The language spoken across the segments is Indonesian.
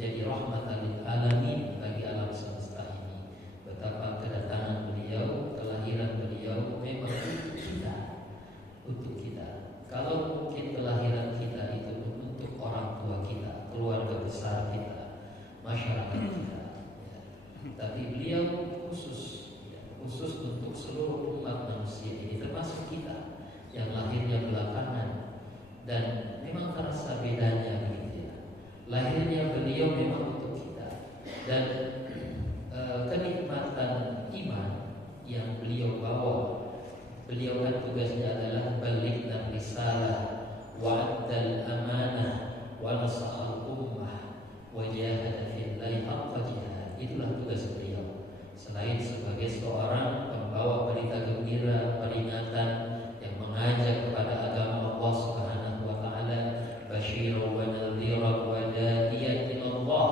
menjadi rahmatan lil alamin bagi alam semesta ini. Betapa kedatangan beliau, kelahiran beliau memang untuk kita. Kalau mungkin kelahiran kita itu untuk orang tua kita, keluarga besar kita, masyarakat kita, ya. Tapi beliau khusus untuk seluruh umat manusia ini, termasuk kita yang lahirnya belakangan. Dan memang terasa bedanya begitu ya. Lahirnya beliau memang untuk kita, dan kenikmatan iman yang beliau bawa. Beliau kan tugasnya adalah baligh risalah wa addal amanah wa nasahal ummah wa jahada fillahi haqqa jihad. Itulah tugas beliau. Selain sebagai seorang pembawa berita gembira, peringatan yang mengajak kepada agama Allah Subhanahu wa taala, basyiran wa nadhiran wa da'iyan ila Allah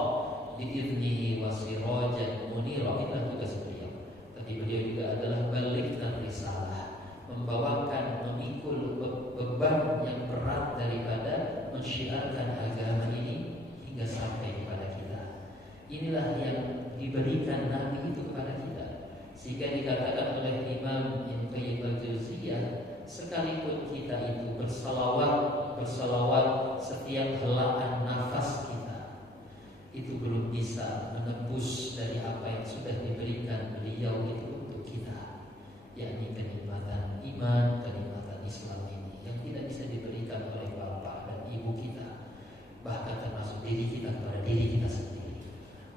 bi'idnihi wa sirajan munira. Itulah tugas beliau. Tapi beliau juga adalah baligh risalah, membawakan, memikul beban yang berat daripada mensyiarkan agama ini hingga sampai kepada kita. Inilah yang diberikan Nabi itu kepada kita. Sehingga dikatakan oleh Imam Ibnu Qayyim al-Jauziyah, sekalipun kita itu bersalawat setiap helaan nafas kita, itu belum bisa menembus dari apa yang sudah diberikan beliau itu untuk kita, yakni kenikmatan iman, kenikmatan Islam ini yang tidak bisa diberikan oleh bapak dan ibu kita, bahkan termasuk diri kita kepada diri kita sendiri.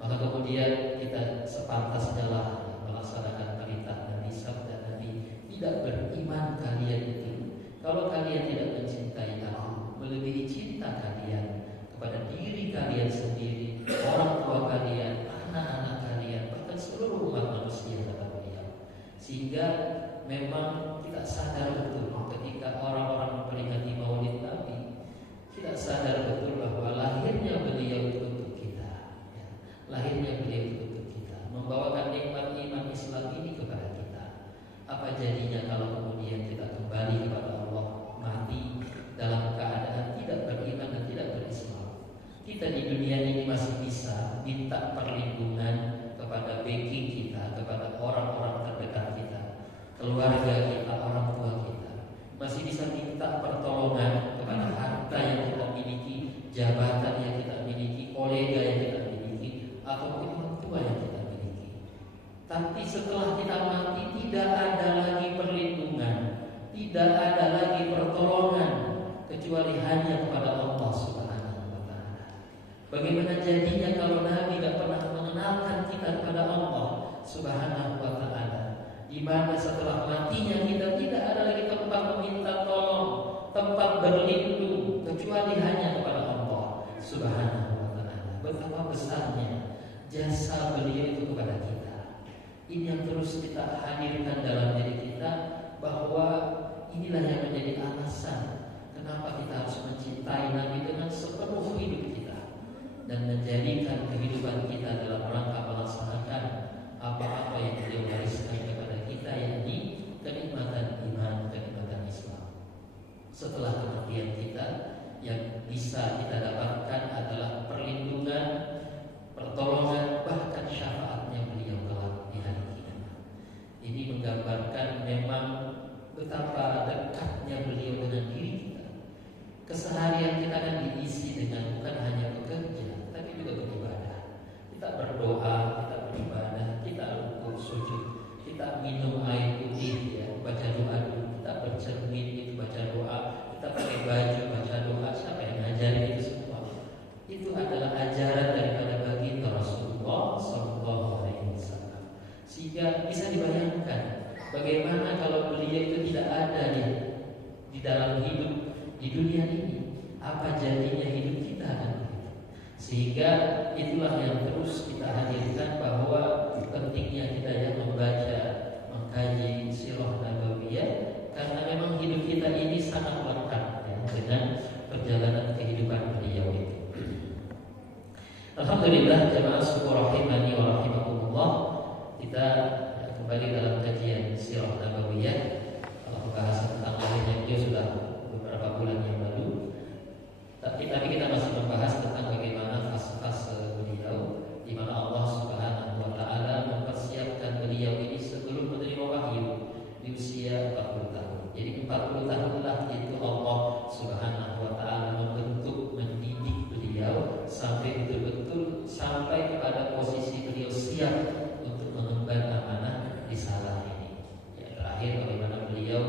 Maka kemudian kita sepantasnya lah melaksanakan perintah Nabi, sabda Nabi, tidak beriman kalian itu kalau kalian tidak mencintai aku melebihi cinta kalian kepada diri kalian sendiri, orang tua kalian, anak-anak kalian, bahkan seluruh umat manusia, kata beliau. Sehingga memang kita sadar betul ketika orang-orang memperingati Maulid Nabi, kita sadar betul bahwa lahirnya beliau itu untuk kita, ya. Lahirnya beliau itu untuk kita, membawakan nikmat iman Islam ini kepada kita. Apa jadinya kalau kemudian kita kembali kepada Allah, mati dalam keadaan tidak beriman dan tidak berislam? Kita di dunia ini masih bisa minta perlindungan kepada backing kita, kepada orang-orang terdekat kita, keluarga kita, orang tua kita. Masih bisa minta pertolongan kepada harta yang kita miliki, jabatan yang kita miliki, kolega yang kita miliki, ataupun orang tua yang kita miliki. Tapi setelah kita mati, tidak ada lagi perlindungan, tidak ada lagi pertolongan, kecuali hanya kepada Allah Subhanahu wa ta'ala. Bagaimana jadinya kalau Nabi tidak pernah mengenalkan kita kepada Allah Subhanahu wa ta'ala, di mana setelah matinya kita tidak ada lagi tempat meminta tolong, tempat berlindung, kecuali hanya kepada Allah Subhanahu wa ta'ala. Betapa besarnya jasa beliau itu kepada kita. Ini yang terus kita hadirkan dalam diri kita, bahwa inilah yang menjadi alasan kenapa kita harus mencintai Nabi dengan sepenuh hidup kita, dan menjadikan kehidupan kita dalam rangka melaksanakan apa-apa yang beliau wariskan kepada kita, yakni kenikmatan iman, kenikmatan Islam. Setelah kematian kita, yang bisa kita dapatkan adalah perlindungan, pertolongan, bahkan syafaatnya beliau kelak di hari kiamat. Ini menggambarkan memang betapa dekatnya beliau dengan diri kita. Keseharian kita kan diisi dengan bukan hanya bekerja, tapi juga beribadah. Kita berdoa, kita beribadah, kita rukuk, sujud, kita minum air putih, ya, baca doa dulu, kita bercermin, itu baca doa, kita pakai baju, baca doa. Siapa yang ngajarin itu semua? Itu adalah ajaran daripada baginda Rasulullah Sallallahu Alaihi Wasallam. Sehingga bisa dibayangkan bagaimana kalau beliau itu tidak ada di dalam hidup di dunia ini, apa jadinya hidup kita kan? Sehingga itulah yang terus kita hadirkan, bahwa pentingnya kita yang membaca, mengkaji sirah nabawiyah, karena memang hidup kita ini sangat lekat, ya, dengan perjalanan kehidupan beliau itu. Alhamdulillah, jemaah syukur rahimani wa rahimakumullah, kita kembali dalam kajian sirah nabawiyah. Kalau membahas tentang lahirnya beliau sudah beberapa bulan yang lalu, tapi kita masih membahas tentang bagaimana fase-fase sampai kepada posisi beliau siap untuk mengemban amanah risalah ini. Ya, terakhir bagaimana beliau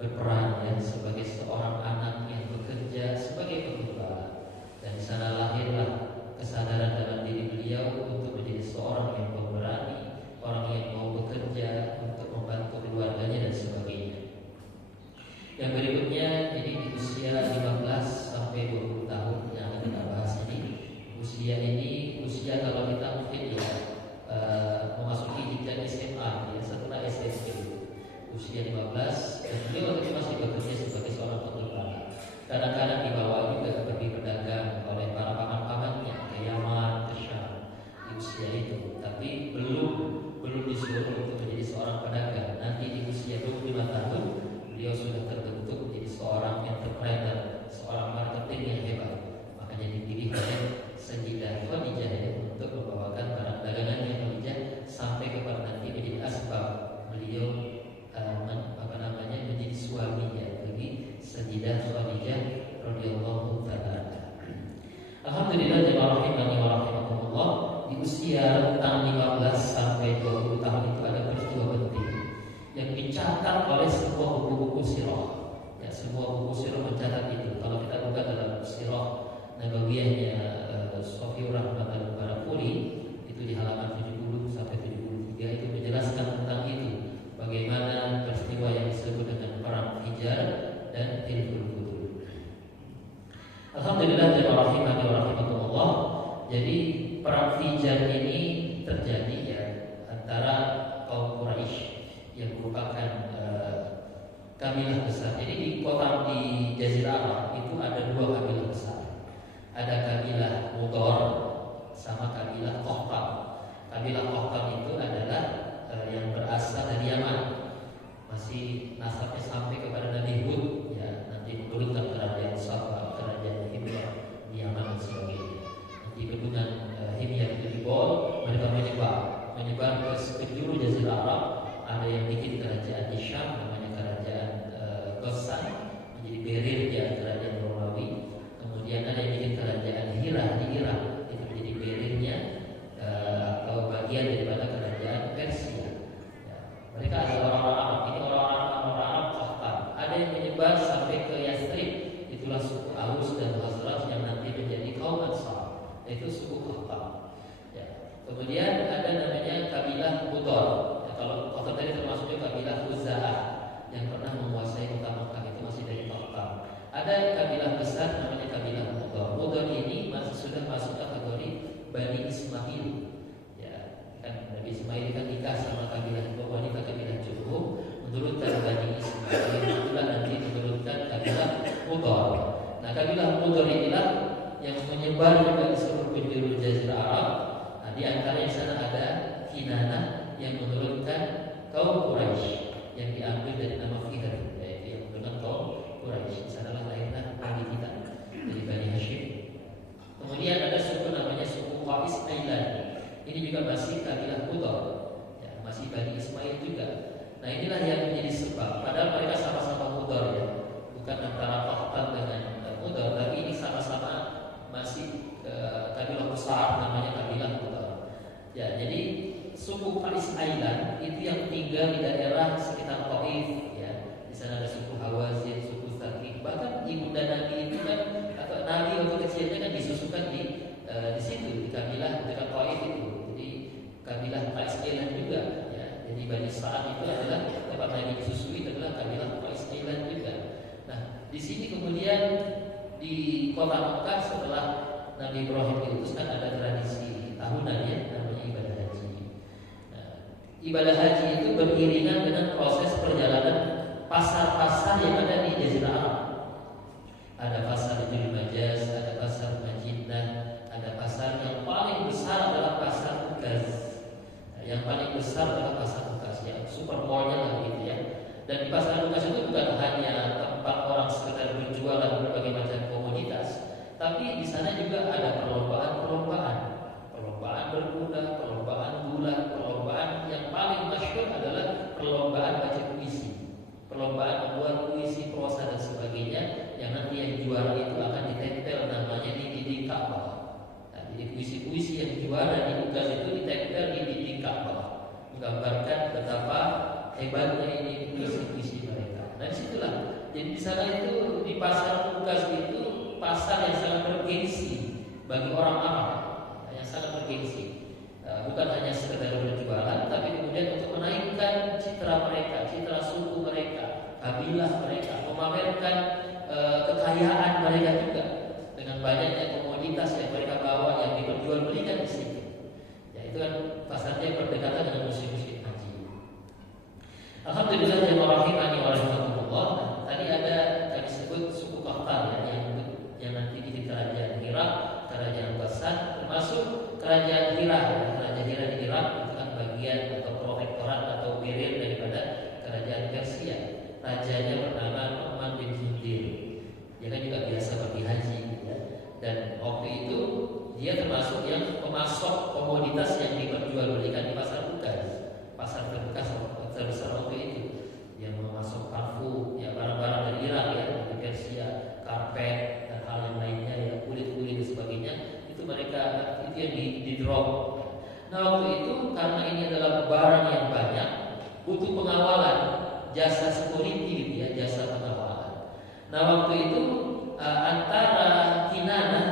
berperan ya sebagai seorang anak yang bekerja sebagai penggembala, dan di sana lahirlah kesadaran dalam diri beliau untuk menjadi seorang yang pemberani, orang yang mau bekerja untuk membantu keluarganya dan sebagainya. Yang berikutnya ini di usia 15 sampai 20 tahun yang akan kita bahas ini. Usia ini usia kalau kita mungkin ya memasuki jenjang SMA ya, setelah SMP. Usia 15 dan beliau waktu itu masih bekerja sebagai seorang penggembala. Kadang-kadang dibawa juga pergi berdagang oleh para paman-pamannya ke Yaman, ke Syam di usia itu. Tapi belum disuruh untuk menjadi seorang pedagang. Nanti di usia 25 tahun beliau sudah terbentuk menjadi seorang entrepreneur, seorang marketing yang hebat. Makanya dipilih oleh Sayyidah Khadijah untuk membawakan barang dagangannya Khadijah sampai kepada nanti menjadi asbab beliau menjadi suaminya bagi Sayyidah Khadijah radhiyallahu taala. Alhamdulillah jemaah rahimani wa rahimakumullah, di usia rentang 15 sampai 20 tahun itu ada peristiwa penting yang dicatat oleh sebuah buku-buku sirah. Ya, sebuah buku sirah mencatat itu. Kalau kita buka dalam sirah Nabawiyahnya Sofiur Rahmat Al-Barakuri itu di halaman 70 sampai 73 itu menjelaskan tentang itu. Bagaimana peristiwa yang disebut dengan perang Fijar dan Hilful Fudul. Alhamdulillah jemaah rahimani wa rahimakumullah. Jadi perang Fijar ini terjadi ya antara kaum Quraisy yang merupakan kabilah besar. Jadi di kota di Jazirah Arab itu ada dua kabilah besar. Ada kabilah Mudhar sama kabilah Qahtan. Kabilah Qahtan itu adalah yang berasal dari Yaman. Masih nasabnya sampai kepada Nabi Hud ya, nanti menurunkan kerajaan Sabah, kerajaan Himyar di Yaman dan sebagainya. Di pegunungan Himyar itu dibol, mereka menyebar ke penjuru Jazirah Arab. Ada yang bikin kerajaan di Syam namanya kerajaan Ghassan, menjadi berir di kerajaan Romawi. Kemudian ada yang bikin kerajaan Hira di Irak, itu menjadi berirnya atau bagian daripada kerajaan Persia. Ya, mereka adalah orang-orang Arab. Ini orang-orang Arab Qahtan. Ada yang menyebar sampai ke Yathrib, itulah suku Aus dan Khazraj yang nanti menjadi kaum Ansar, yaitu suku Qahtan. Ya. Kemudian ada namanya kabilah Mudhar. Ya, kalau Qahtan tadi termasuk juga kabilah Khuza'ah yang pernah menguasai kota Makkah, itu masih dari Qahtan. Ada kabilah besar namanya kabilah Mudhar. Mudhar ini sudah masuk kategori Bani Ismail. Ya, kan Nabi Ismail kan nikah sama kabilah wanita kabilah Jurhum, menurunkan Bani Ismail, itulah nanti menurunkan kabilah Mudhar. Nah, kabilah Mudhar inilah yang menyebar juga di seluruh penjuru Jazirah Arab. Nah, di antaranya di sana ada Kinanah yang menurunkan kaum Quraisy yang diambil dari nama Fihr, yaitu yang menurunkan kaum Quraisy. Di sanalah lahirlah Nabi kita dari Bani Hashim. Kemudian ada suku namanya suku Qais Ailan. Ini juga masih kabilah Mudhar, ya, masih Bani Ismail juga. Nah, inilah yang menjadi sebab. Padahal mereka sama-sama Mudhar ya, bukan antara Qahtan dengan Mudhar, tapi ini sama-sama masih kabilah besar namanya kabilah Mudhar. Ya, jadi suku Qais Ailan itu yang tinggal di daerah sekitar Taif. Ya, di sana ada suku Hawazin, suku Thaqif. Bahkan ibunda Nabi itu kan atau Nabi waktu kecilnya kan disusukan di situ di kabilah dekat Taif itu. Jadi kabilah Qais Ailan juga. Ya, jadi Bani Sa'ad itu adalah tempat Nabi disusui adalah kabilah Qais Ailan juga. Nah, di sini kemudian di kota Makkah setelah Nabi Ibrahim diutus kan ada tradisi tahunan ya, namanya ibadah haji. Nah, ibadah haji itu beriringan dengan proses perjalanan pasar-pasar yang ada di Jazirah Arab. Ada pasar Jul Majaz, ada pasar Majinah, ada pasar yang paling besar adalah pasar Ukaz. Nah, yang paling besar adalah pasar Ukaz ya, super mall-nya lah gitu ya. Dan di pasar Ukaz itu bukan hanya tempat orang sekedar berjualan berbagai macam komoditas, tapi di sana juga ada perlombaan berkuda, perlombaan gula, perlombaan yang paling masyhur adalah perlombaan baca puisi, perlombaan membuat puisi, prosa dan sebagainya, yang nanti yang juara itu akan ditempel namanya di dinding Ka'bah. Nah, di Jadi puisi-puisi yang juara di UKAS itu ditempel di Ka'bah, menggambarkan betapa hebatnya ini puisi-puisi mereka. Nah disitulah. Jadi di sana itu di pasar UKAS itu pasar yang sangat bergengsi bagi orang Arab, yang sangat bergengsi. Bukan hanya sekedar berjualan, tapi kemudian untuk menaikkan citra mereka, citra suku mereka, kabilah mereka, memamerkan kekayaan mereka juga dengan banyaknya komoditas yang mereka bawa yang diperjualbelikan di sini. Ya itu kan pasarnya berdekatan dengan musim-musim haji. Alhamdulillah ya rahimani wa rahimakumullah. Tadi ada kami sebut suku Qahtan ya, yang nanti di kerajaan Irak, kerajaan Basan, termasuk kerajaan Irak. Kerajaan Irak di Irak itu kan bagian atau protektorat atau wilayah daripada kerajaan Persia. Rajanya bernama Nu'man bin Munzir. Dia kan juga biasa pergi haji ya. Dan waktu itu dia termasuk yang pemasok komoditas yang diperjualbelikan di pasar UKAS, pasar terbesar waktu itu. Dia memasok parfum, ya barang-barang dari Irak ya, dari Persia, karpet dan hal yang lainnya ya, kulit-kulit dan sebagainya. Itu mereka itu yang di drop. Nah waktu itu karena ini adalah barang yang banyak, butuh pengawalan, jasa security gitu ya, jasa pengawalan. Nah waktu itu antara Kinana,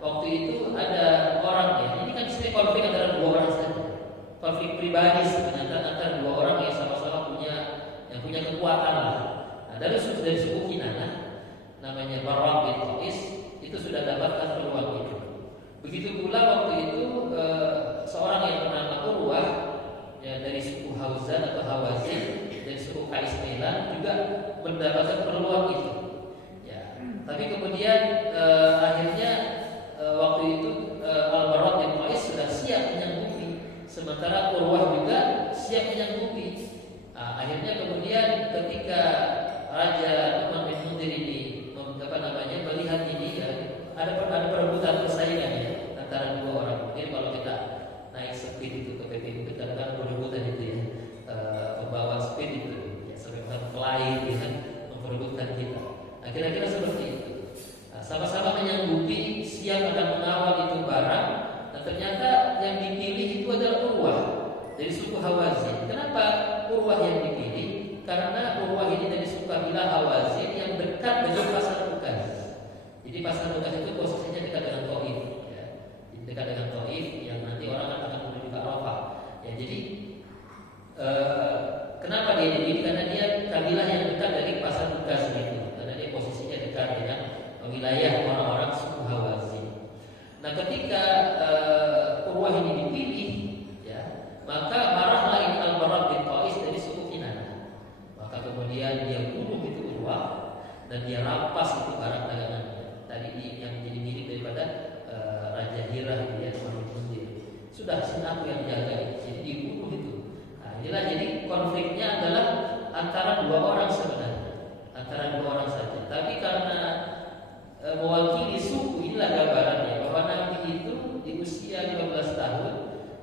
waktu itu ada orang ya, ini kan disini konflik antara dua orang saja, konflik pribadi sebenarnya antara dua orang yang sama-sama punya kekuatan lah. Nah dari suku Kinana, namanya Barak bin Qais, itu sudah dapatkan peluang itu. Begitu pula waktu itu seorang yang bernama Urwah ya, dari suku Hawazin atau Hawazin, dari suku Qais Mailan juga mendapatkan peluang itu. Ya, tapi kemudian akhirnya waktu itu Al-Barak bin Qais sudah siap menyanggupi, sementara Urwah juga siap menyanggupi. Akhirnya kemudian ketika Raja Nu'man bin Munzir ini melihat ini ya, ada perebutan persaingan ya antara dua orang. Mungkin kalau kita naik speed itu ke PP itu kadang perebutan itu ya, pembawa speed itu ya, sampai flight ya, memperebutkan kita. Nah, kira-kira seperti itu. Nah, sama-sama menyanggupi siap akan mengawal itu barang. Dan ternyata yang dipilih itu adalah Urwah dari suku Hawazin. Kenapa Urwah yang dipilih? Karena Urwah ini dari suku kabilah Hawazin yang dekat dengan pasar UKAS. Jadi pasar UKAS itu posisinya dekat dengan Taif, ya. Dekat dengan Taif yang nanti orang akan menuju ke Arafah. Ya, jadi kenapa dia dipilih? Karena dia kabilah yang dekat dari pasar UKAS itu. Karena dia posisinya dekat dengan wilayah orang-orang suku Hawazin. Nah, ketika Urwah ini dipilih, ya, maka marahlah ini Al-Barak bin Qais dari suku Kinana. Maka kemudian dia bunuh itu Urwah dan dia rampas itu barang dagangannya. Tadi yang jadi milik daripada Raja Hirah dia Munzir. Sudah aku yang jaga, jadi dibunuh itu. Nah, inilah jadi konfliknya adalah antara dua orang sebenarnya, antara dua orang saja. Tapi karena mewakili suku, inilah gambarannya bahwa Nabi itu di usia 15 tahun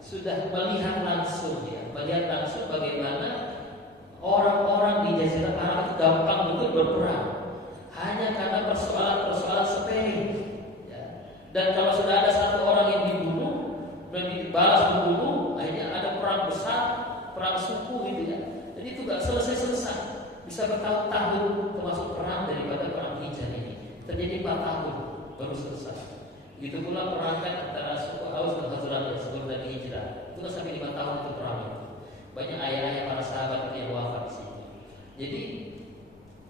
sudah melihat langsung ya, melihat langsung bagaimana orang-orang di Jazirah Arab itu gampang betul berperang hanya karena persoalan-persoalan sepele ya. Dan kalau sudah ada satu orang yang dibunuh dan dibalas membunuh, akhirnya ada perang besar, perang suku gitu ya. Jadi itu gak selesai-selesai, bisa bertahun-tahun, termasuk perang daripada perang Hijaz ini terjadi 4 tahun baru selesai. Begitu pula perang antara suku Aus dan Khazraj yang sebelum dari hijrah, itu kan sampai 5 tahun itu perang itu. Banyak ayah-ayah para sahabat yang wafat di sini. Jadi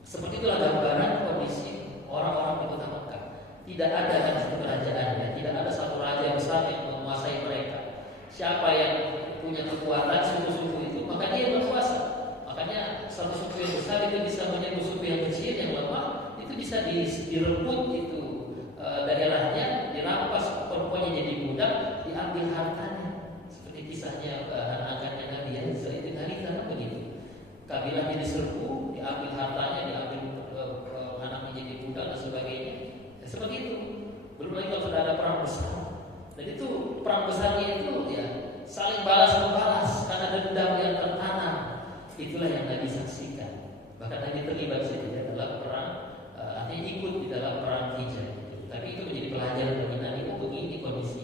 seperti itulah gambaran kondisi orang-orang di kota Mekah. Tidak ada kan satu kerajaan ya, tidak ada satu raja besar yang menguasai mereka. Siapa yang punya kekuatan suku-suku itu, maka dia yang berkuasa. Makanya satu suku yang besar itu bisa menyerbu suku yang kecil yang lemah, itu bisa direbut itu daerahnya, dirampas, pokoknya jadi budak, diambil hartanya. Seperti kisahnya anak-anaknya Nabi ya, Zaid bin Harithah begitu. Kabilahnya diserbu, diambil hartanya, diambil anaknya jadi budak dan sebagainya. Ya, seperti itu. Belum lagi kalau sudah ada perang besar. Dan itu perang besarnya itu ya saling balas membalas karena dendam yang tertanam. Itulah yang Nabi saksikan. Bahkan Nabi terlibat saja dalam perang, artinya ikut di dalam perang Hijaz. Tapi itu menjadi pelajaran bagi Nabi untuk ini kondisi.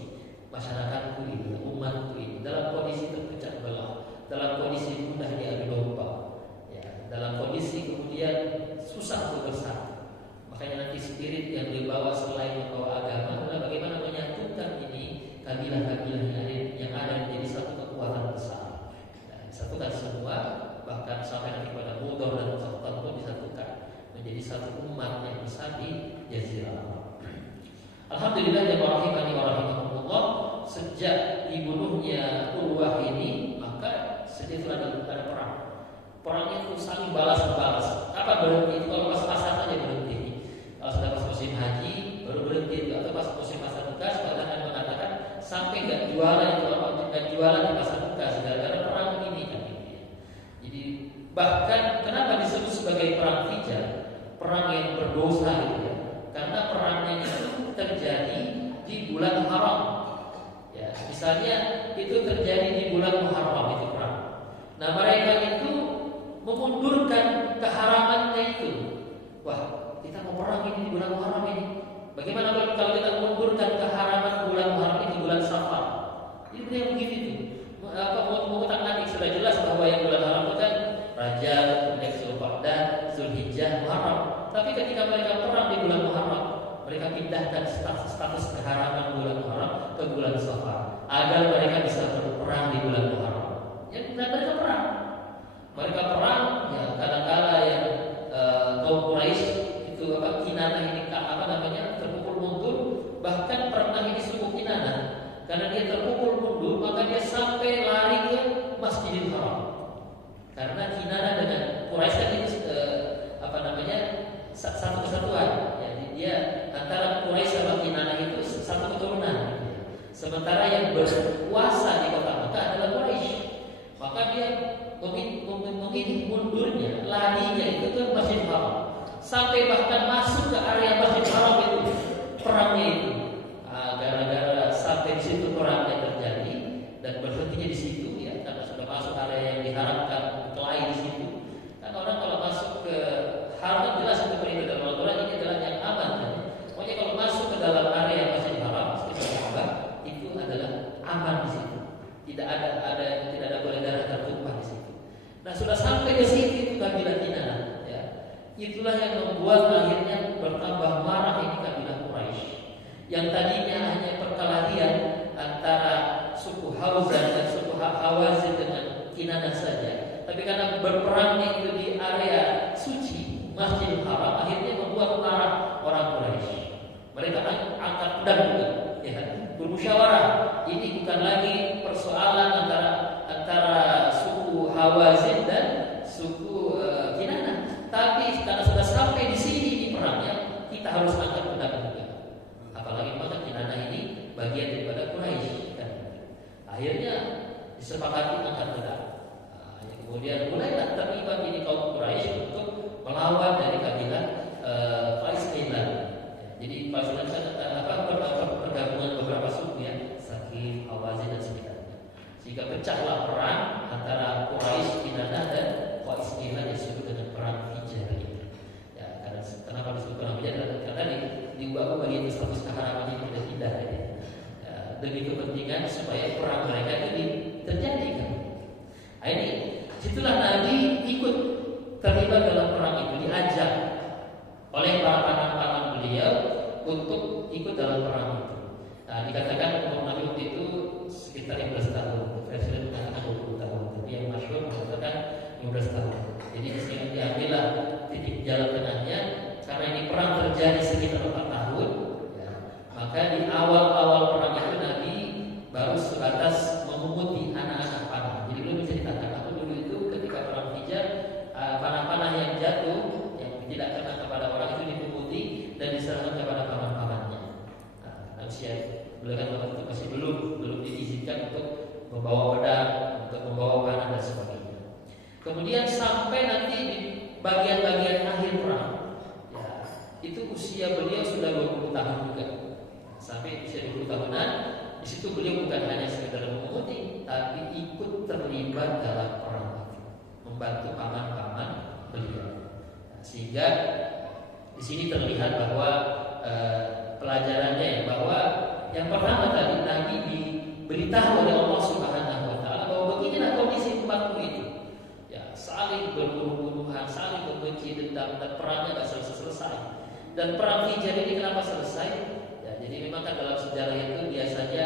kabilah-kabilah yang ada menjadi satu kekuatan besar. Disatukan semua, bahkan sampai nanti pada Mudor dan Qahtan pun disatukan menjadi satu umat yang besar di Jazirah Arab. Alhamdulillah ya rahimani wa rahimakumullah, sejak dibunuhnya Urwah ini maka sejak ada perang. Perang itu saling balas-balas. Apa berhenti? Kalau pas pasar saja berhenti. Kalau sudah pas musim haji baru berhenti. Atau pas musim pasar bekas, bahkan ada mengatakan sampai nggak jualan itu apa? Nggak jualan di pasar bekas gara-gara perang ini kan. Jadi bahkan kenapa disebut sebagai perang Fijar? Perang yang berdosa gitu ya. Karena perangnya itu terjadi di bulan haram. Ya, misalnya itu terjadi di bulan Muharram itu perang. Nah, mereka itu memundurkan keharamannya itu. Wah, kita mau perang ini di bulan Muharram ini. Bagaimana kalau kita memundurkan keharaman bulan Muharram ini di bulan Safar? Jadi beliau begitu itu. Mengutak-atik sudah jelas bahwa yang bulan haram itu kan Rajab, kemudian Zulqa'dah, Zulhijjah, Muharram. Tapi ketika mereka perang di bulan Muharram, mereka pindahkan status keharaman bulan Muharram ke bulan Safar agar mereka bisa berperang di bulan Muharram. Ya, mereka perang. Mereka perang, ya kadang-kala yang kaum Quraisy itu Kinanah ini terpukul mundur, bahkan pernah ini suku Kinanah karena dia terpukul mundur maka dia sampai lari ke Masjidil Haram. Karena Kinanah dengan Quraisy kan itu satu kesatuan. Jadi dia antara Quraisy sama Kinanah itu satu keturunan. Sementara yang berkuasa di kota Makkah adalah Quraisy. Maka dia memilih mundurnya, larinya itu ke Masjidil Haram. Sampai bahkan masuk ke area Masjidil Haram itu perangnya itu. Gara-gara sampai di situ perangnya terjadi dan berhentinya di situ ya, karena sudah masuk area yang diharapkan kelahi di situ. Kan orang kalau masuk ke haram jelas seperti itu dalam Al-Quran ini adalah yang aman. Pokoknya kalau masuk ke dalam area Masjidil Haram sekitar Ka'bah itu adalah aman di situ. Tidak ada boleh darah tertumpah di situ. Nah sudah sampai ke situ itu kabilah Kinanah. Ya. Itulah yang membuat akhirnya bertambah marah ini kabilah Quraisy. Yang tadinya hanya perkelahian antara suku Hawazin dan suku Hawazin dengan Kinanah saja, tapi karena berperangnya itu di area suci Masjidil Haram, akhirnya membuat marah orang Quraisy. Mereka angkat pedang juga, ya, bermusyawarah. Ini bukan lagi persoalan antara suku Hawazin dan suku Kinanah, tapi karena sudah sampai di sini di perangnya, kita harus angkat pedang juga. Apalagi maka Kinanah ini bagian daripada Quraisy kan. Akhirnya disepakati angkat pedang. Kemudian mulailah terlibat ini kaum Quraisy untuk melawan dari kabilah Palestina. Jadi Palestina kan pergabungan beberapa suku ya, Saqif, Hawazin dan sekitarnya. Sehingga pecahlah perang antara Quraisy, Kinanah dan Palestina yang disebut dengan perang Fijar ini. Ya, karena kenapa disebut perang Fijar? Karena diubah bagian status keharaman ini tidak ya. Demi kepentingan supaya perang mereka itu terjadi kan. Nah, ini situlah Nabi ikut terlibat dalam perang itu, diajak oleh para paman-paman beliau untuk ikut dalam perang itu. Nah, dikatakan umur Nabi itu sekitar 15 tahun. Presiden mengatakan 20 tahun, tapi yang masyhur mengatakan 15 tahun. Jadi disini diambillah titik jalan tengahnya, karena ini perang terjadi sekitar 4 tahun. Ya, maka di awal-awal perang itu Nabi baru sebatas memunguti anak-anak panah. Jadi belum menceritakan aku dulu itu ketika perang Fijar, panah-panah yang jatuh yang tidak kena kepada orang itu dipunguti dan diserahkan kepada paman-pamannya. Nah, usia beliau kan waktu itu masih belum diizinkan untuk membawa pedang, untuk membawa panah dan sebagainya. Kemudian sampai nanti di bagian-bagian akhir perang, ya, itu usia beliau sudah 20 tahun juga. Sampai usia 20 tahunan, di situ beliau bukan hanya sekedar memunguti, tapi ikut terlibat dalam perang itu, membantu paman-paman beliau. Sehingga di sini terlihat bahwa pelajarannya bahwa yang pertama tadi Nabi diberitahu oleh Allah Subhanahu wa taala bahwa beginilah kondisi umatku itu. Ya, saling berbunuh-bunuhan, saling membenci, dendam, dan perangnya tidak selesai. Dan perang Fijar ini kenapa selesai? Ya, jadi memang kan dalam sejarah itu biasanya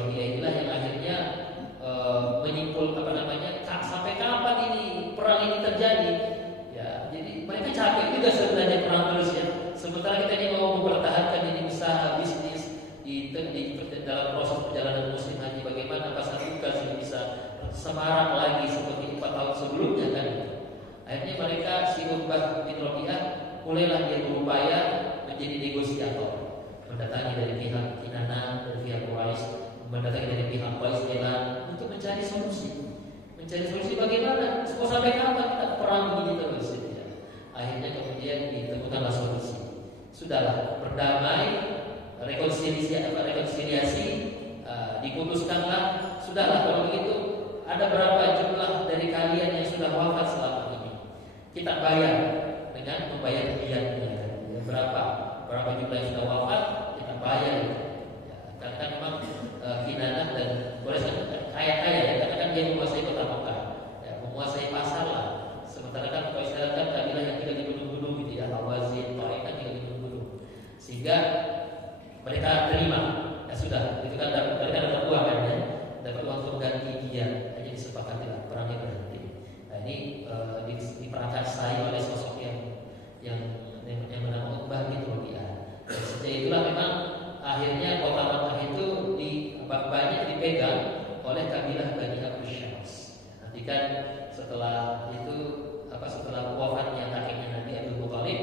Rabi'ah inilah yang akhirnya menyimpul sampai kapan ini perang ini terjadi? Ya, jadi mereka capek juga sebenarnya perang terus ya. Sementara kita ini mau mempertahankan ini usaha bisnis dalam proses perjalanan musim haji, bagaimana pasar tugas ini bisa semarak lagi seperti 4 tahun sebelumnya kan? Akhirnya mereka si Uqbah bin Rabi'ah mulailah dia berupaya menjadi negosiator, mendatangi dari pihak Kinanah, dari pihak Quraisy, mendatangi dari pihak Quraisy untuk mencari solusi. Mencari solusi bagaimana? Mau sampai kapan kita perang begini terus? Ya. Akhirnya kemudian ditemukanlah solusi. Sudahlah, berdamai, rekonsiliasi, diputuskanlah. Sudahlah, kalau begitu ada berapa jumlah dari kalian yang sudah wafat selama ini? Kita bayar dengan membayar diyatnya. Berapa jumlah yang sudah wafat? Kita bayar. Ya, karena memang Kinanah dan Quraisy kaya-kaya ya, karena kan dia menguasai kota Mekah, ya, menguasai pasar lah. Sementara kan Quraisy kan kabilah yang tinggal di gunung-gunung gitu ya, Hawazin, Taif kan tinggal di gunung-gunung. Sehingga mereka terima. Ya sudah, itu kan mereka dapat uang kan ya, dapat uang untuk ganti dia. Hanya disepakati lah perangnya berhenti. Nah ini diperakarsai oleh sosok yang bernama Uqbah bin Rabi'ah. Sejak itulah memang akhirnya kota Makkah itu banyak dipegang oleh kabilah Bani Abdul Syams. Nanti kan setelah itu setelah wafatnya kakeknya Nabi Abdul Muthalib,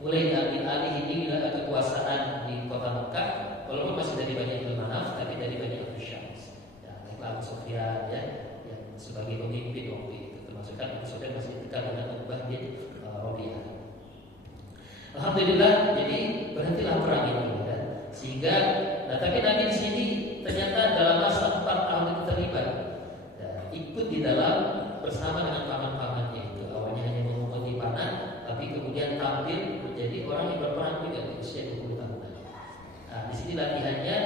mulai diambil alih ini kekuasaan di kota Makkah, walaupun masih dari Bani Abdul Manaf, tapi dari Bani Abdul Syams. Ya, Abu Sufyan ya, yang sebagai pemimpin waktu itu, termasuk kan Abu Sufyan masih dekat dengan Uqbah bin Rabi'ah. Alhamdulillah, jadi berhentilah perang ini ya. Sehingga, tapi Nabi di sini ternyata dalam masa 4 tahun itu terlibat, ya, ikut di dalam bersama dengan paman-pamannya itu. Awalnya hanya mengumpulkan panah, tapi kemudian tampil menjadi orang yang berperang juga di usia 20 tahun. Nah, di sini latihannya,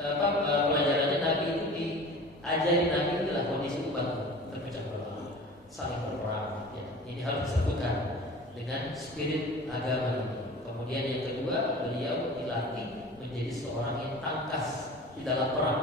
pelajarannya Nabi itu diajari Nabi adalah kondisi umat terpecah belah, saling berperang. Ya. Ini harus disatukan dengan spirit agama ini. Kemudian yang kedua, beliau dilatih menjadi seorang yang tangkas di dalam perang.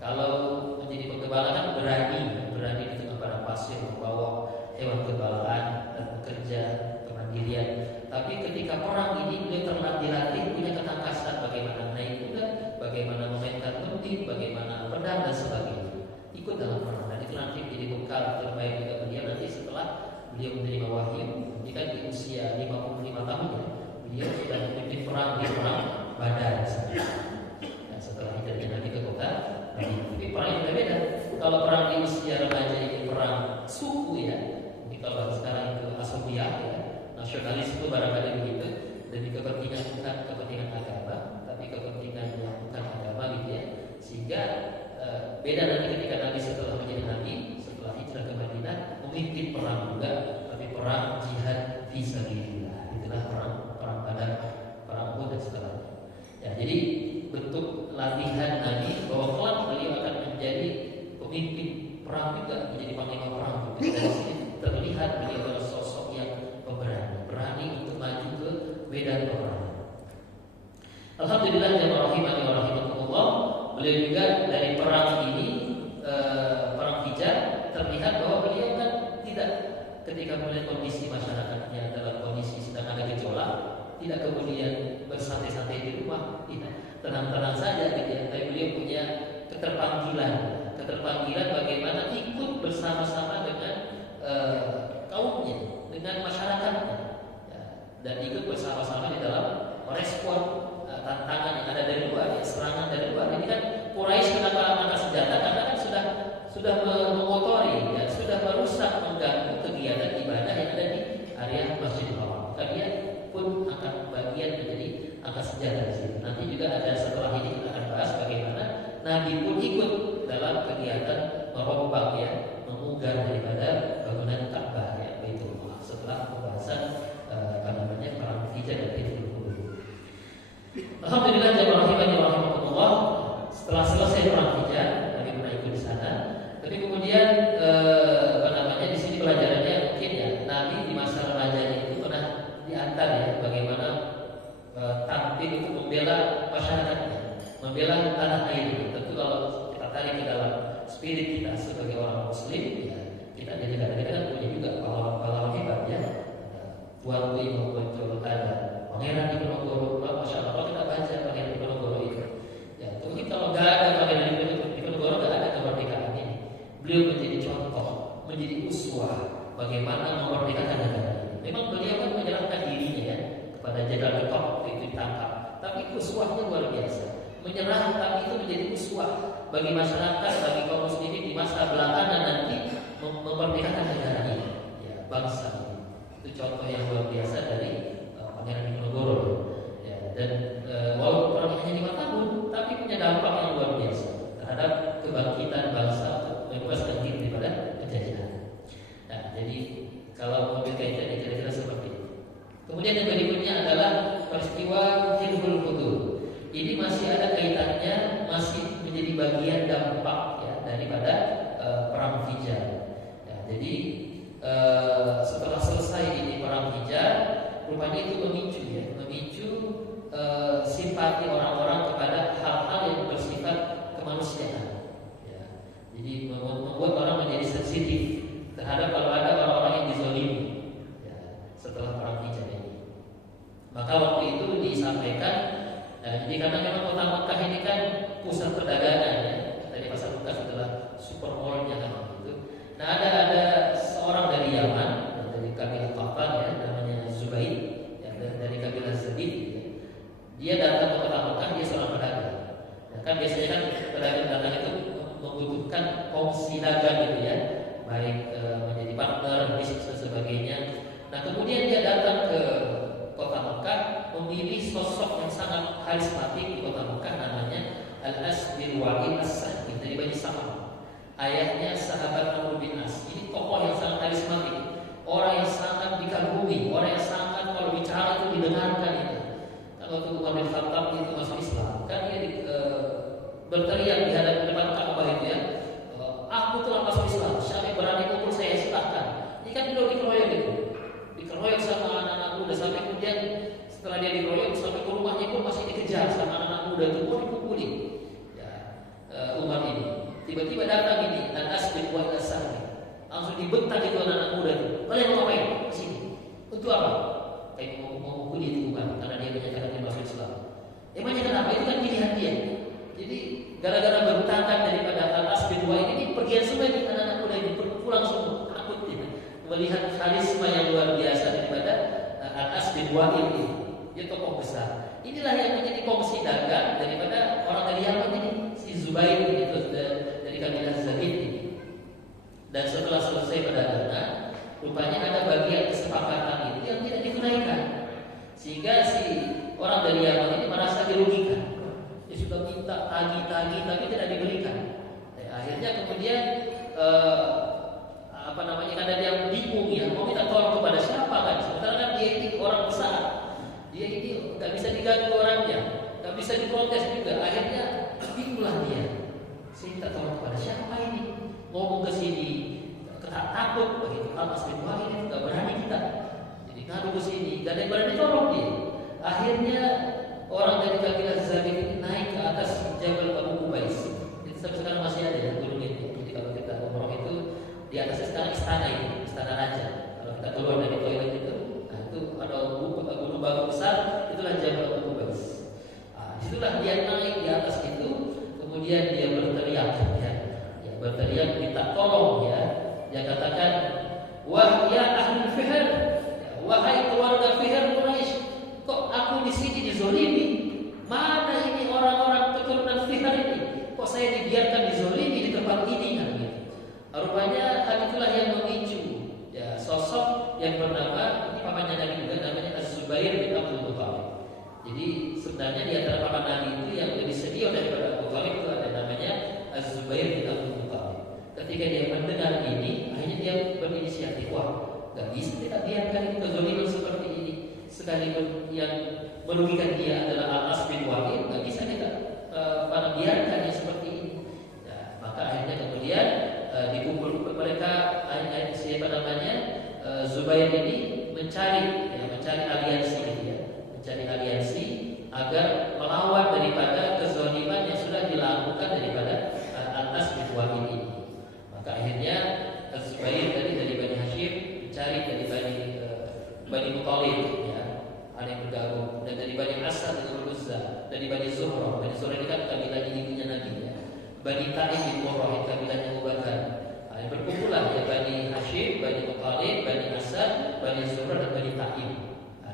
Kalau menjadi penggembala kan berani di tengah padang pasir, membawa hewan gembalaan dan bekerja kemandirian. Tapi ketika perang ini beliau dilatih punya ketangkasan, bagaimana naik kuda, bagaimana memainkan gunting, bagaimana pedang dan sebagainya. Ikut dalam perang, dan itu nanti menjadi bekal terbaik juga beliau nanti setelah beliau menerima wahyu. Ini kan di usia 55 tahun ya, beliau sudah memimpin perang di perang Badar. Dan setelah hijrahnya Nabi ke kota Nabi, tapi perang itu berbeda. Kalau perang di usia remaja ini perang suku ya, ini kalau sekarang itu asobiah ya, nasionalis itu barangkali begitu. Demi kepentingan bukan kepentingan agama, tapi kepentingan yang bukan agama gitu ya. Sehingga beda nanti ketika Nabi setelah menjadi Nabi, setelah hijrah ke Madinah, memimpin perang juga, tapi perang jihad fisabilillah. Itulah perang Badar, perang Uhud dan setelahnya. Ya, jadi bentuk latihan Nabi bahwa kelak beliau akan menjadi pemimpin perang juga, menjadi panglima perang. Dari sini terlihat beliau adalah sosok yang berani untuk maju ke medan perang. Alhamdulillah, jamaah rahimani wa rahimakumullah, beliau juga dari perang ini, perang Hijaz, terlihat bahwa beliau kan tidak, ketika melihat kondisi masyarakatnya dalam kondisi sedang ada gejolak, tidak kemudian bersantai-santai di rumah, tidak, tenang-tenang saja gitu ya. Tapi beliau punya keterpanggilan bagaimana ikut bersama-sama dengan kaumnya, dengan masyarakatnya, ya, dan ikut bersama-sama di dalam merespon tantangan yang ada dari luar, ya, serangan dari luar. Ini kan Quraisy kenapa angkat senjata? Karena kan sudah mengotori, ya, sudah merusak, mengganggu kegiatan ibadah yang ada di area Masjidil Haram. Maka dia pun akan bagian menjadi angkat senjata di sini. Nanti juga ada setelah ini kita akan bahas bagaimana Nabi pun ikut dalam kegiatan merombak, ya, memugar daripada bangunan Ka'bah, ya, Baitullah, setelah pembahasan perang Hijaz dan Hijrah. Alhamdulillah, jamaah rahimani wa rahimakumullah, setelah selesai perang Hijaz, Nabi pernah ikut di sana. Tapi kemudian di sini pelajarannya mungkin ya, Nabi di masa remajanya itu pernah diantar ya, bagaimana tampil untuk membela masyarakatnya, membela tanah air. Tentu kalau kita tarik ke dalam spirit kita sebagai orang Muslim, ya kita jadi kadang-kadang kan punya juga pahlawan-pahlawan hebat ya. Tuan Kui muncul, ada Pangeran Diponegoro. Masya Allah, kalau kita baca Pangeran Diponegoro itu, ya mungkin kalau nggak ada Pangeran Diponegoro nggak ada kemerdekaan ini. Beliau menjadi contoh, menjadi uswah bagaimana memerdekakan negara ini. Memang beliau kan menyerahkan dirinya ya kepada Jenderal de Kock waktu itu ditangkap, tapi uswahnya luar biasa. Menyerahkan itu menjadi uswah bagi masyarakat, bagi kaum muslimin di masa belakangan nanti memerdekakan negara ini, ya bangsa ini. Itu contoh yang luar biasa dari Pangeran Diponegoro. Ya, dan walaupun perang hanya 5 tahun, tapi punya dampak yang luar biasa terhadap kebangkitan bangsa untuk membebaskan diri daripada penjajahan. Nah, jadi kalau mau dikaitkan kira-kira seperti itu. Kemudian yang berikutnya adalah peristiwa Hilful Futur. Ini masih ada kaitannya, masih menjadi bagian dampak ya daripada perang Hijaz. Ya, jadi setelah selesai ini perang Hijaz, rupanya itu memicu simpati orang-orang kepada hal-hal yang bersifat kemanusiaan. Ya, jadi membuat orang menjadi sensitif terhadap kalau ada orang-orang yang dizalimi. Ya, setelah perang Hijaz ini, maka waktu itu disampaikan. Jadi karena memang kota Mekah ini kan pusat perdagangan ya. Dari pasar Mekah adalah super mall-nya kan gitu. Nah ada seorang dari Yaman, dari kabilah Qahtan ya, namanya Zubair ya, dari kabilah Zabid ya. Dia datang ke kota Mekah, dia seorang pedagang. Nah, kan biasanya kan pedagang-pedagang itu membutuhkan kongsi dagang gitu ya, baik menjadi partner, bisnis dan sebagainya. Nah kemudian dia datang ke kota Mekah, memilih sosok yang sangat karismatik di kota Mekah, namanya Al-As bin Wa'il As-Sahmi dari Bani Sa'am. Ayahnya sahabat Amr bin As. Ini tokoh yang sangat karismatik, orang yang sangat dikagumi, orang yang sangat kalau bicara itu didengarkan itu. Kalau Umar bin Khattab itu masuk Islam, kan dia berteriak di hadapan depan Ka'bah itu ya, aku telah masuk Islam, siapa yang berani pukul saya silahkan. Ini kan beliau dikeroyok gitu, dikeroyok sama anak-anak muda, sampai kemudian setelah dia dikeroyok sampai ke rumahnya pun masih dikejar sama anak-anak muda itu, mau dipukulin. Ya, Umar ini tiba-tiba datang ini Al-As bin Wa'il As-Sahmi, langsung dibentak itu anak-anak muda itu. Kalian mau ngapain? Kesini. Untuk apa? Kayak mau memukul itu bukan, karena dia menyatakan dia masuk Islam. Emangnya kenapa? Itu kan pilihan dia. Jadi gara-gara bertentang daripada Al-As bin Wa'il ini, pergian semua ini anak-anak muda ini pulang semua, takut ya, melihat karisma yang luar biasa daripada Al-As bin Wa'il ini. Dia tokoh besar. Inilah yang menjadi kongsi dagang daripada orang dari Yaman ini, si Zubair itu dari kabilah Zabid ini. Dan setelah selesai perdagangan, rupanya ada bagian kesepakatan itu yang tidak ditunaikan, sehingga si orang dari Yaman ini merasa dirugikan. Dia sudah minta tagih-tagih tapi tidak diberikan. Akhirnya kemudian karena dia bingung ya, mau minta tolong kepada siapa kan? Sementara kan dia ini orang besar, dia ini nggak bisa diganggu orangnya, nggak bisa diprotes juga. Akhirnya bingunglah dia. Saya minta tolong kepada siapa ini? Ngomong ke sini, takut begitu. Al-As bin Wa'il nggak berani kita. Jadi ngadu ke sini, nggak ada yang berani tolong dia. Akhirnya orang dari kabilah Zabid ini naik ke atas Jabal Abu Qubais. Itu sampai sekarang masih ada ya gunung itu. Jadi kalau kita umroh itu di atasnya sekarang istana ini, istana raja. Kalau kita keluar dari toilet itu, nah itu ada gunung batu besar, itulah Jabal Abu Qubais. Nah, disitulah dia naik di atas itu, kemudian dia berteriak, ya berteriak minta tolong ya. Dia katakan, wah ya ahli Fihr, wahai keluarga Fihr Quraisy, kok aku di sini dizolimi? Mana ini orang-orang keturunan Fihr ini? Kok saya dibiarkan dizolimi di tempat ini kan? Gitu. Rupanya hal itulah yang memicu ya sosok yang bernama, ini pamannya Nabi juga, namanya Az-Zubair bin Abdul Muttalib. Jadi sebenarnya di antara paman Nabi itu yang lebih senior daripada Abu Thalib itu ada namanya Az-Zubair bin Abdul Muttalib. Ketika dia mendengar ini, akhirnya dia berinisiatif, wah, gak bisa kita biarkan kezaliman seperti ini. Sekalipun yang merugikan dia adalah Al-As bin Wa'il, gak bisa kita biarkan yang seperti ini. Ya, maka akhirnya kemudian dikumpul mereka, siapa namanya, Zubair ini mencari aliansi ya, mencari aliansi agar melawan daripada kezaliman yang sudah dilakukan daripada Bani Taim bin Murrah, kabilahnya Abu Bakar. Berkumpullah ya Bani Hashim, Bani Muthalib, Bani Asad, Bani Zuhra dan Bani Taim.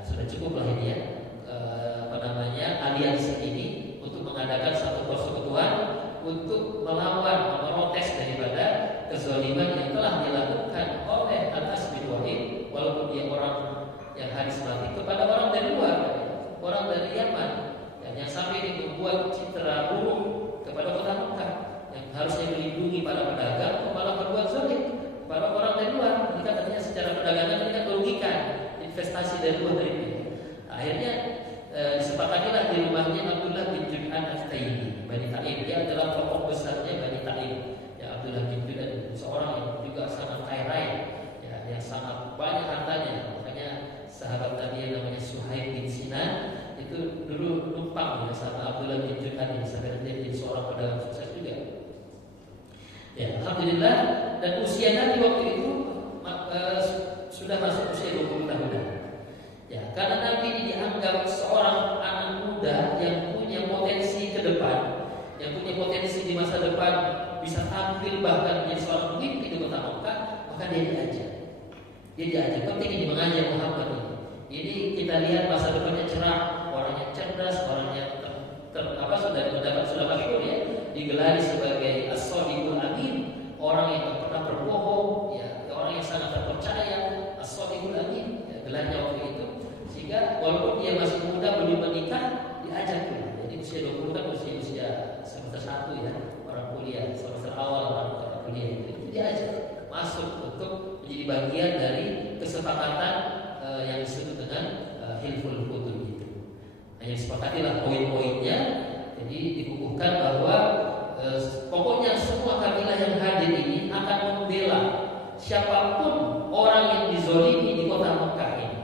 Sudah cukuplah ini ya, aliansi ini untuk mengadakan satu persekutuan untuk melawan, meprotes daripada kezaliman yang telah dilakukan oleh Al-As bin Wa'il, walaupun dia orang yang hadis mati, kepada orang dari luar, orang dari Yaman, yang sampai ini membuat citra buruk kepada kota Mekah yang harusnya melindungi para pedagang, malah berbuat zalim kepada orang dari luar. Ini kan artinya secara perdagangan ini kan merugikan investasi dari luar dari itu. Akhirnya disepakatilah di rumahnya Abdullah bin Jud'an Al-Taimi, Bani Taim. Dia adalah tokoh besarnya Bani Taim. Ya, Abdullah bin Jud'an seorang yang juga sangat kaya raya, ya, yang sangat banyak hartanya. Makanya sahabat Nabi yang namanya Suhaib bin Sinan itu dulu numpang ya, sama Abdullah bin Jud'an ini sampai dia menjadi seorang pedagang sukses juga. Ya, alhamdulillah. Dan usia Nabi waktu itu sudah masuk usia 20 tahun. Ya, karena Nabi ini dianggap seorang anak muda yang punya potensi ke depan, yang punya potensi di masa depan bisa tampil bahkan menjadi seorang pemimpin di kota Mekah, maka dia diajar. Dia diajar, penting ini mengajar Muhammad ini. Ini kita lihat masa depannya cerah, orangnya cerdas, orangnya sudah masyhur ya, digelari sebagai as-shadiqul amin, orang yang tak pernah berbohong, ya, orang yang sangat terpercaya, as-shadiqul amin, ya, gelarnya waktu itu. Sehingga walaupun dia masih muda belum menikah, diajak pula. Jadi usia 20 kan usia semester 1 ya, orang kuliah, semester awal orang kuliah itu diajak masuk untuk menjadi bagian dari kesepakatan yang disebut dengan hilful futur itu. Hanya sepakatilah poin-poinnya. Jadi dikukuhkan bahwa pokoknya semua kabilah yang hadir ini akan membela siapapun orang yang dizolimi di kota Mekah ini.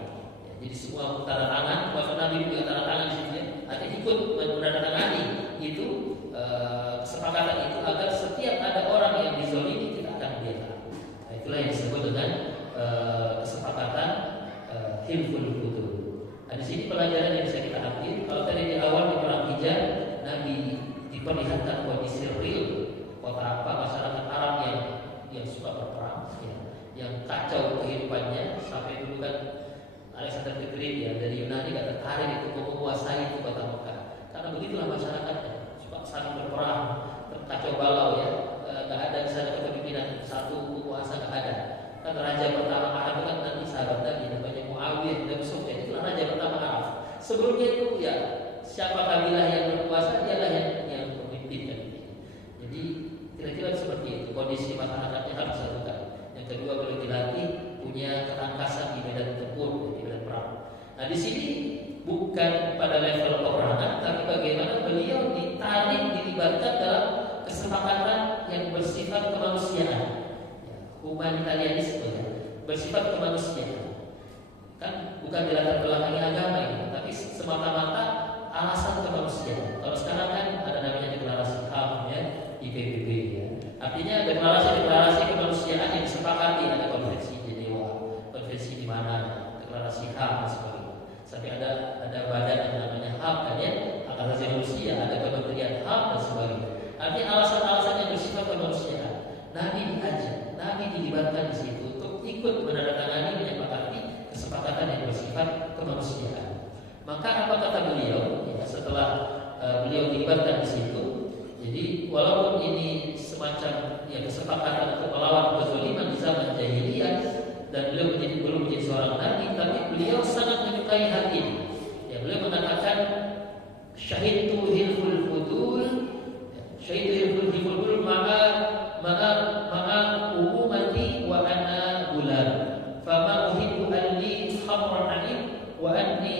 Jadi semua tanda tangan, bahkan Nabi juga tanda tangan di sini, artinya ikut menandatangani itu kesepakatan itu agar setiap ada orang yang dizolimi kita akan bela. Nah, itulah yang disebut dengan kesepakatan hilful futur. Nah, di sini pelajaran yang bisa kita ambil. Kalau tadi di awal di perang Hijaz, Nabi diperlihatkan kondisi real kota apa masyarakat Arab yang suka berperang, ya, yang kacau kehidupannya sampai dulu kan Alexander the Great ya dari Yunani gak tertarik untuk menguasai itu kota Mekah karena begitulah masyarakatnya suka saling berperang, kacau balau ya, gak ada di sana kepemimpinan satu penguasa, gak ada. Kan raja pertama Arab itu kan nanti sahabat Nabi namanya Muawiyah bin Abi Sufyan, itulah raja pertama Arab. Sebelumnya itu ya siapa kabilah yang berkuasa dialah yang memimpinkan. Jadi kira-kira seperti itu kondisi masyarakatnya harus dilakukan. Yang kedua boleh dilatih punya ketangkasan di medan tempur, di medan perang. Nah di sini bukan pada level peperangan, tapi bagaimana beliau ditarik, dilibatkan dalam kesepakatan yang bersifat kemanusiaan, ya, humanitarianisme, ya, bersifat kemanusiaan. Kan bukan di latar belakangi agama ini, tapi semata-mata alasan kemanusiaan. Kalau sekarang kan ada namanya deklarasi HAM ya, di PBB ya. Artinya deklarasi kemanusiaan yang disepakati, ada konvensi Jenewa, konvensi di mana deklarasi HAM dan sebagainya. Sampai ada badan yang namanya HAM kan ya, hak asasi manusia, ada kementerian HAM dan sebagainya. Artinya alasan-alasan yang bersifat kemanusiaan. Nabi diajak, Nabi dilibatkan di situ untuk ikut menandatangani, menyepakati kesepakatan yang bersifat kemanusiaan. Maka apa kata beliau ya, setelah beliau dilibatkan di situ? Jadi walaupun ini semacam ya, kesepakatan untuk melawan kezaliman di zaman jahiliyah dan beliau belum menjadi seorang nabi, tapi beliau sangat menyukai hal ini. Ya, beliau mengatakan syahidtu hilful futul, syahidtu hilful futul ma'a umumati wa ana gulam, fama uhibbu anni khamran alim wa anni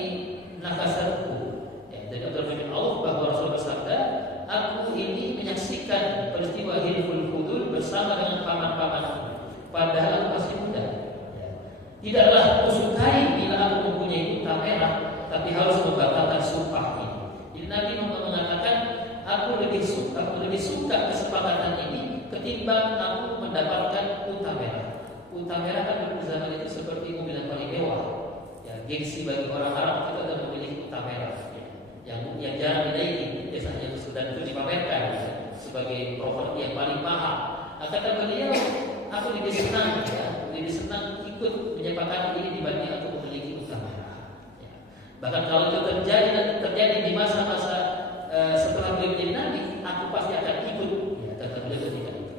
nakasatku. Ya, dari Abdurrahman bin Auf bahwa Rasul bersabda, aku ini menyaksikan peristiwa hilful futul bersama dengan paman-pamanku, padahal aku masih muda. Ya. Tidaklah aku sukai bila aku mempunyai unta merah, tapi harus membatalkan sumpah ini. Jadi Nabi mengatakan, aku lebih suka kesepakatan ini ketimbang aku mendapatkan unta merah. Unta merah kan pada zaman itu seperti mobil yang paling mewah. Ya, gengsi bagi orang Arab itu adalah memiliki unta merah. Ya. Yang jarang dinaiki, biasanya sudah itu dipamerkan. sebagai properti yang paling mahal. Kata beliau, aku lebih senang ikut menyepakati ini dibanding aku memiliki utang merah. Ya. Bahkan kalau itu terjadi di masa-masa setelah beliau menjadi nabi, aku pasti akan ikut. Ya, kata beliau ketika itu.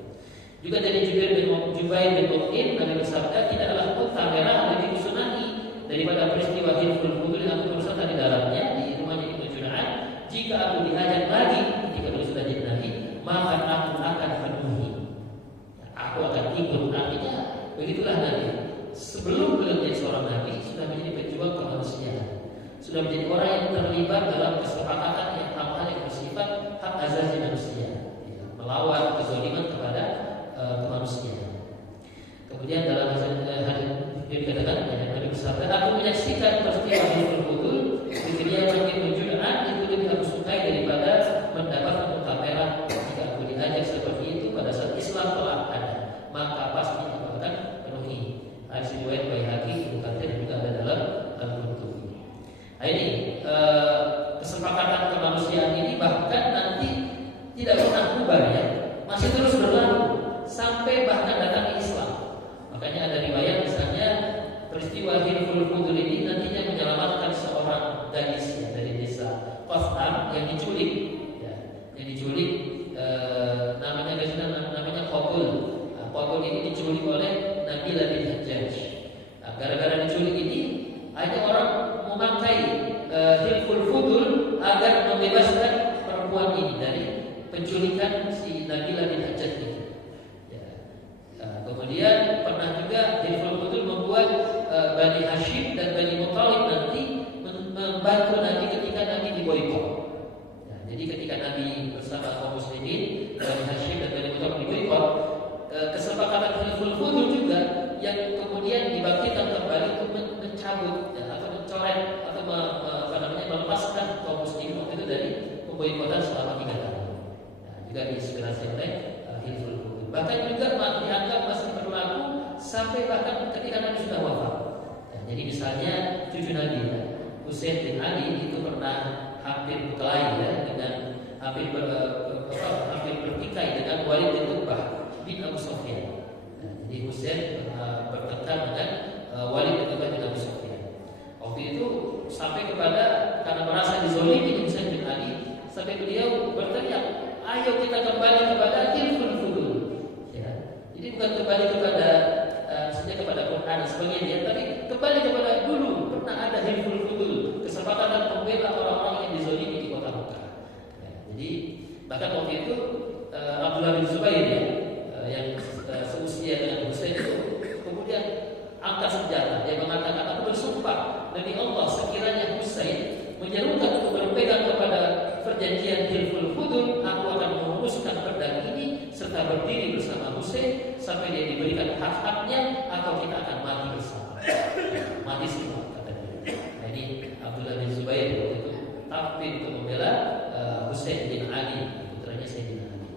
Juga dari Jubair bin Mut'im, Nabi bersabda, tidaklah unta merah lebih kusunani daripada peristiwa Hilful Fudul yang aku bersama di dalamnya di rumahnya Ibnu Juna'an. Jika aku diajak lagi ketika beliau sudah jadi nabi, maka aku akan penuhi. Aku akan ikut. Artinya begitulah Nabi. Sebelum beliau menjadi seorang nabi, sudah menjadi pejuang kemanusiaan, sudah menjadi orang yang terlibat dalam kesepakatan yang hal-hal yang bersifat hak asasi manusia, melawan kezaliman kepada kemanusiaan. Kemudian dalam hadis dikatakan, Nabi bersabda, aku menyaksikan peristiwa Hilful Fudul di kediaman Ibnu Juna'an itu lebih aku sukai daripada mendapat unta merah. Jika aku diajak seperti itu pada saat Islam telah ada, maka pasti aku akan penuhi. Hadis riwayat Baihaqi, Ibnu Katsir dan juga ada dalam Al-Qurtubi. Nah, ini kesepakatan kemanusiaan ini bahkan nanti tidak pernah berubah, ya, masih terus berlaku sampai bahkan datang Islam. Makanya ada riwayat misalnya peristiwa Hilful Fudul ini nantinya menyelamatkan seorang gadis ya, dari desa Qatham yang diculik, ya, namanya Qabul. Qabul ini diculik oleh Nabilah bin Hajjaj. Gara-gara diculik ini, ada orang memakai Hilful Fudul agar membebaskan perempuan ini dari penculikan si Nabilah bin Hajjaj ini. Kemudian pernah juga Hilful Fudul membuat Bani Hashim dan Bani Muttalib nanti membantu Nabi ketika Nabi diboikot. Ya, jadi ketika Nabi bersama kaum muslimin, Bani Hashim dan Bani Muttalib diboikot, kesepakatan Hilful Fudul juga yang kemudian dibangkitkan kembali untuk mencabut ya, atau mencoret atau melepaskan kaum muslimin waktu itu dari pemboikotan selama 3 tahun. Nah, juga diinspirasi oleh Hilful Fudul. Bahkan juga dianggap masih berlaku sampai bahkan ketika Nabi sudah wafat. Ya, jadi misalnya cucu Nabi Husain bin Ali itu pernah hampir berkelahi ya, dengan hampir bertikai dengan Walid bin Uqbah bin Abu Sufyan. Ya, jadi Husain bertengkar dengan Walid bin Uqbah bin Abu Sufyan. Waktu itu sampai kepada karena merasa dizolimi Husain bin Ali, sampai beliau berteriak, ayo kita kembali kepada Hilful Fudul. Jadi bukan kembali kepada Quran dan sebagainya, tapi kembali kepada dulu pernah ada Hilful Fudul, kesepakatan membela orang-orang yang dizalimi di kota Mekah. Ya, jadi bahkan waktu itu Abdullah bin Zubair yang seusia dengan Husain itu kemudian angkat senjata. Dia mengatakan, aku bersumpah demi Allah sekiranya Husain menyerukan untuk berpegang kepada perjanjian Hilful Fudul, aku akan merumuskan pedang ini serta berdiri bersama Husain sampai dia diberikan hak-haknya, atau kita akan mati bersama. Mati semua, kata dia. Nah, ini Abdullah bin Zubair waktu itu tampil untuk membela Husain bin Ali, putranya Sayyidina Ali.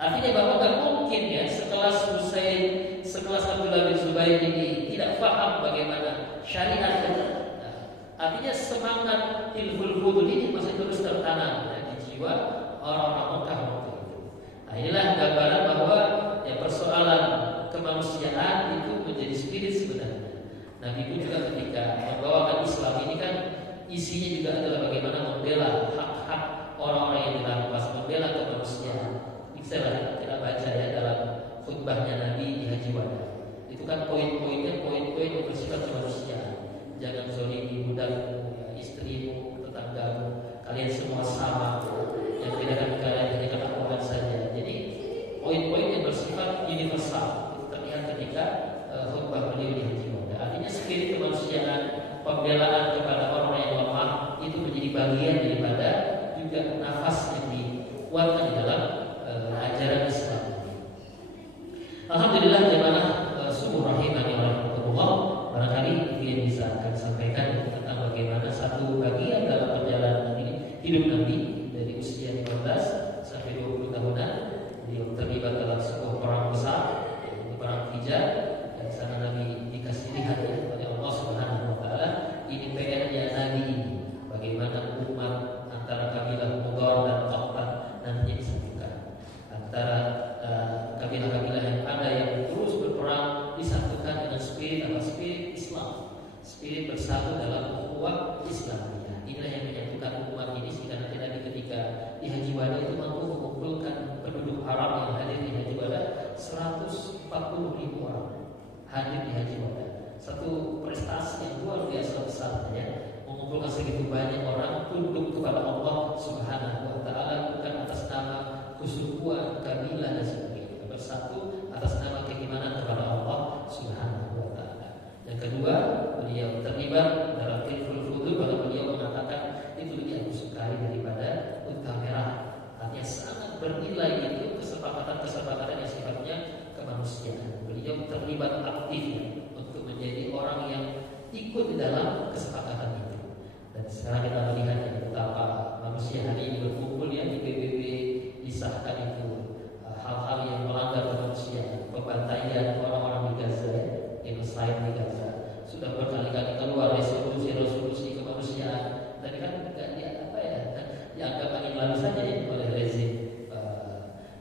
Artinya bahwa tak mungkin ya sekelas Husain, sekelas Abdullah bin Zubair ini tidak paham bagaimana syariat. Artinya semangat Hilful Fudul ini masih terus tertanam ya, di jiwa orang-orang Mekah waktu itu. Nah, inilah gambaran bahwa ya, persoalan kemanusiaan itu menjadi spirit sebenarnya. Nabi pun juga ketika membawakan Islam ini kan isinya juga adalah bagaimana membela hak-hak orang-orang yang dirampas, membela kemanusiaan. Misalnya kita baca ya dalam khutbahnya Nabi di Haji Wada. Itu kan poin-poinnya poin-poin yang bersifat kemanusiaan. Jangan zalimi budakmu, ya, istrimu, tetanggamu, kalian semua sama. Yang bedakan kalian hanya ketakwaan saja. Jadi poin-poin yang bersifat universal itu terlihat ketika khutbah beliau di Haji Wada. Artinya spirit kemanusiaan, pembelaan kepada orang yang lemah itu menjadi bagian daripada juga nafas yang dikuatkan di dalam ajaran Islam. Alhamdulillah jemaah sungguh rahimani wa rahmatullah. Barangkali dia bisa akan sampaikan tentang bagaimana satu bagian dalam perjalanan ini hidup Nabi dari usia 15 sampai 20 tahunan. Beliau terlibat dalam sebuah perang besar, yaitu perang Hijaz. Dan sana Nabi dikasih lihat oleh Allah Subhanahu Wa Taala ini PR-nya Nabi ini, bagaimana umat antara kabilah Mudhar dan Qahtan nantinya disatukan. hadir di haji wada. Satu prestasi yang luar biasa besarnya, mengumpulkan segitu banyak orang tunduk kepada Allah Subhanahu wa taala, bukan atas nama kesukuan, kabilah dan sebagainya, bersatu atas nama keimanan kepada Allah Subhanahu wa taala. Yang kedua, beliau terlibat dalam Hilful Fudul, bahkan beliau mengatakan itu lebih aku sukai daripada unta merah. Artinya sangat bernilai itu kesepakatan-kesepakatan yang sifatnya kemanusiaan. Beliau terlibat aktif untuk menjadi orang yang ikut di dalam kesepakatan itu. Dan sekarang kita melihat betapa manusia hari ini berkumpul ya di PBB, disahkan itu hal-hal yang melanggar kemanusiaan, pembantaian orang-orang di Gaza, genocide di Gaza. Sudah berkali-kali keluar resolusi kemanusiaan, dan kan dianggap angin lalu saja ya oleh rezim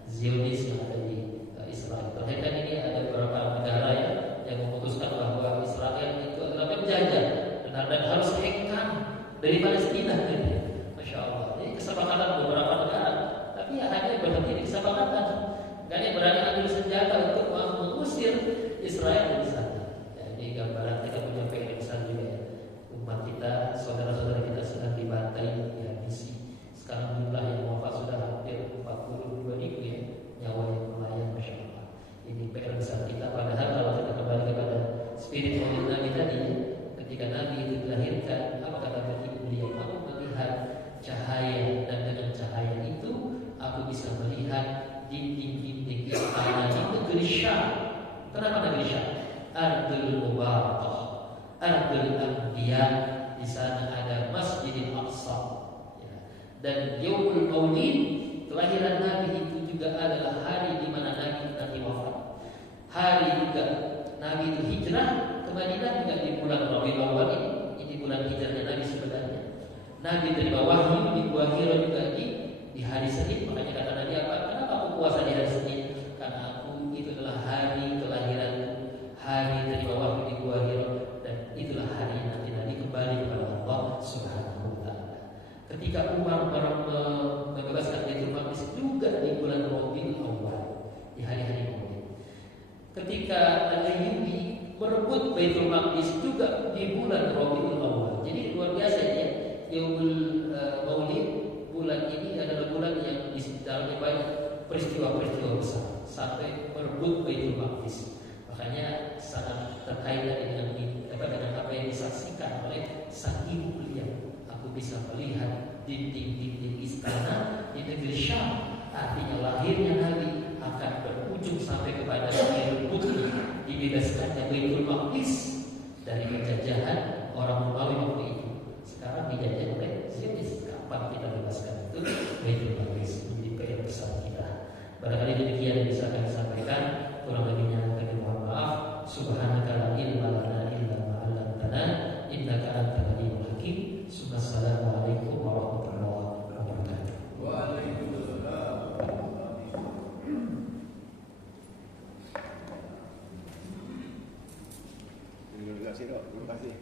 Zionis yang ada di Israel. Terakhir kan ini ada beberapa negara yang memutuskan bahwa Israel itu adalah penjajah dan harus hengkang dari Palestina. Masya Allah. Ini kesepakatan beberapa negara, tapi ya hanya berhenti di kesepakatan. Gak ada yang berani ambil senjata untuk mengusir Israel dari sana. Ya, ini gambaran kita punya PR besar juga ya. Umat kita, saudara-saudara kita sedang dibantai, dihabisi. Sekarang jumlah yang wafat sudah hampir 42.000 ya, nyawa yang melayang, Masya Allah. Ini PR besar kita. Padahal kalau kita kembali kepada spirit Maulid Nabi tadi, ketika Nabi itu dilahirkan, apa kata beliau? Aku melihat cahaya, dan dengan cahaya itu aku bisa melihat dinding-dinding istana di negeri Syam. Kenapa negeri Syam? Ardul Mubarakah, Ardul Anbiya. Di sana ada Masjidil Aqsa. Dan Yaumul Maulid, kelahiran Nabi itu juga adalah hari di mana Nabi nanti wafat. Hari juga Nabi itu hijrah ke Madinah juga di bulan Rabiul Awal ini. Ini bulan hijrahnya Nabi sebenarnya. Nabi terima wahyu di Gua Hira juga di hari Senin. Makanya kata Nabi apa? Kenapa aku puasa di hari Senin? Karena aku itu adalah hari kelahiran, hari terima wahyu di Gua Hira, dan itulah hari nanti Nabi kembali kepada Allah Subhanahu wa taala. Ketika Umar membebaskan Baitul Maqdis juga di bulan Rabiul Awal, di hari-hari Maulid. Ketika Al-Ayyubi merebut Baitul Maqdis juga di bulan Rabiul Awal. Jadi luar biasa ya, Yaumul Maulid, bulan ini adalah bulan yang di dalamnya banyak peristiwa-peristiwa besar sampai merebut Baitul Maqdis. Makanya sangat terkait dengan apa yang disaksikan oleh sang ibu beliau. Aku bisa melihat dinding-dinding istana di negeri Syam. Artinya lahirnya Nabi akan berujung sampai kepada Akhirul Putri, dibebaskannya Baitul Maqdis dari penjajahan orang Romawi waktu itu. Sekarang dijajah oleh Zionis. Kapan kita bebaskan itu Baitul Maqdis? Menjadi PR besar kita. Barangkali demikian yang bisa kami sampaikan. Kurang lebihnya kami mohon maaf. Subhanaka la ilma lana illa ma 'allamtana innaka antal alimul hakim. Assalamualaikum warahmatullahi wabarakatuh. Waalaikumsalam. Terima kasih. Terima kasih.